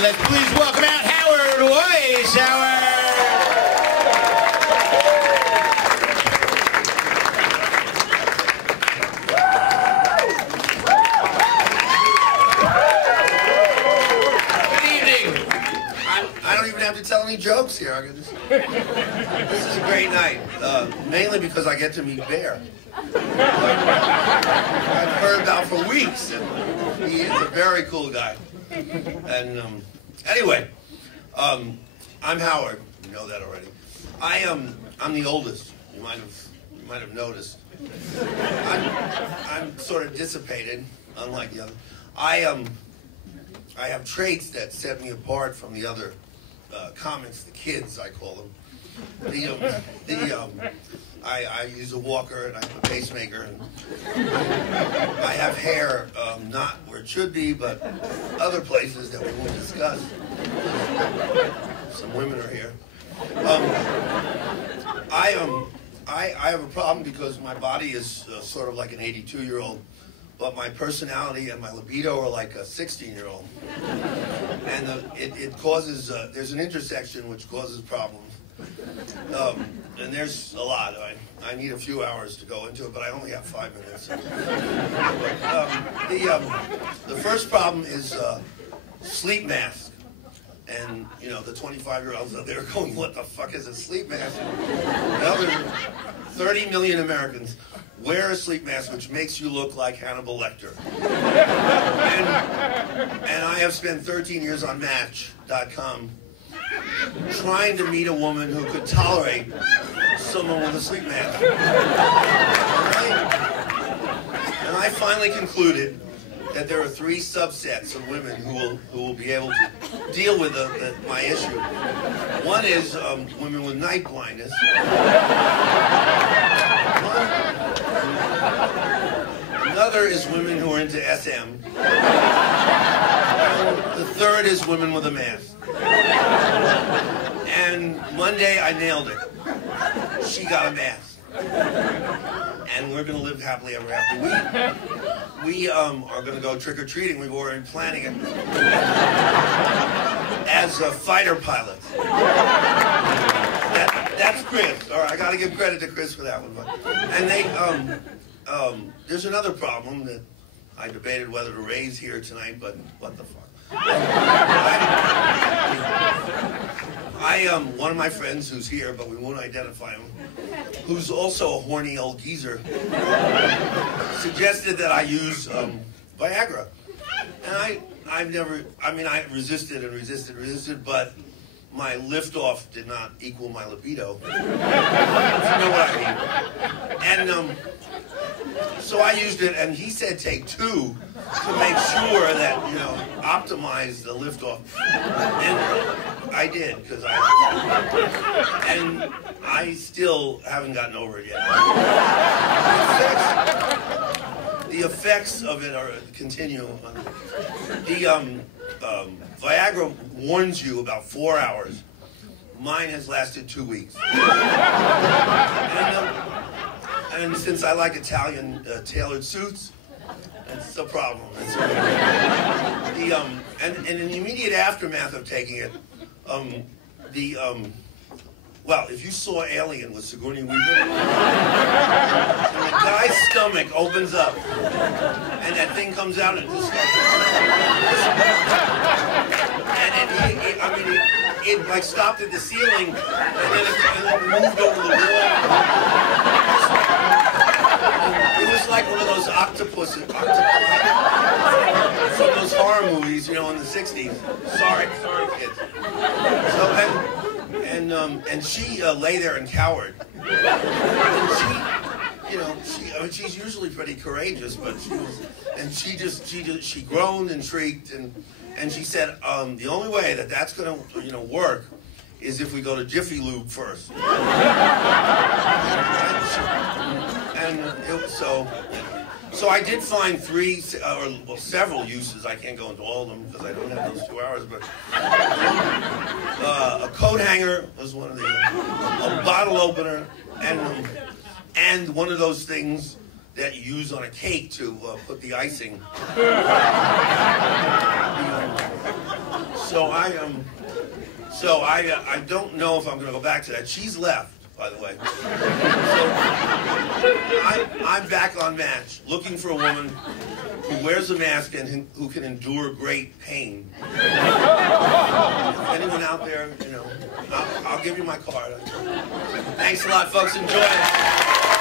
Let's please welcome out Howard Weiss. Howard! Good evening. I don't even have to tell any jokes here. I can just... This is a great night, mainly because I get to meet Bear. I've heard about for weeks, and he is a very cool guy. And anyway, I'm Howard. You know that already. I'm the oldest. You might have noticed. I'm sort of dissipated, unlike the other. I have traits that set me apart from the other comics, the kids I call them. I use a walker and I have a pacemaker, and I have hair not where it should be, but other places that we won't discuss. Some women are here. I have a problem because my body is sort of like an 82-year-old, but my personality and my libido are like a 16-year-old, and it causes. There's an intersection which causes problems. And there's a lot. I need a few hours to go into it, but I only have 5 minutes. The first problem is sleep mask. And, you know, the 25-year-olds out there are going, what the fuck is a sleep mask? Well, there's 30 million Americans wear a sleep mask which makes you look like Hannibal Lecter. And I have spent 13 years on Match.com trying to meet a woman who could tolerate someone with a sleep mask. And I finally concluded that there are 3 subsets of women who will be able to deal with my issue. One is women with night blindness. Another is women who are into SM. And the third is women with a mask. And Monday I nailed it. She got a mask. And we're going to live happily ever after. We are going to go trick-or-treating. We've already planning it as fighter pilots. That's Chris. All right, I got to give credit to Chris for that one. And there's another problem that I debated whether to raise here tonight, but what the fuck. One of my friends who's here, but we won't identify him, who's also a horny old geezer, suggested that I use Viagra. And I resisted, but my liftoff did not equal my libido. If you know what I mean. And so I used it, and he said take 2 to make sure that, you know, optimize the liftoff. And I did, because I still haven't gotten over it yet. The effects of it continue. The Viagra warns you about 4 hours. Mine has lasted 2 weeks. And since I like Italian tailored suits, that's a problem. And in the immediate aftermath of taking it, well, if you saw Alien with Sigourney Weaver, and the guy's stomach opens up, and that thing comes out and just starts, and it like stopped at the ceiling, and then it moved over the wall. It was like one of those octopus from those horror movies, you know, in the '60s. Sorry, kids. So and she lay there and cowered. And she, you know, she's usually pretty courageous, but she groaned and shrieked, and she said, the only way that's going to, you know, work is if we go to Jiffy Lube first. So I did find several uses. I can't go into all of them because I don't have those 2 hours. But a coat hanger was one of the, a bottle opener, and one of those things that you use on a cake to put the icing. I don't know if I'm going to go back to that. She's left, by the way. So I'm back on Match, looking for a woman who wears a mask and who can endure great pain. If anyone out there, you know, I'll give you my card. Thanks a lot, folks. Enjoy it.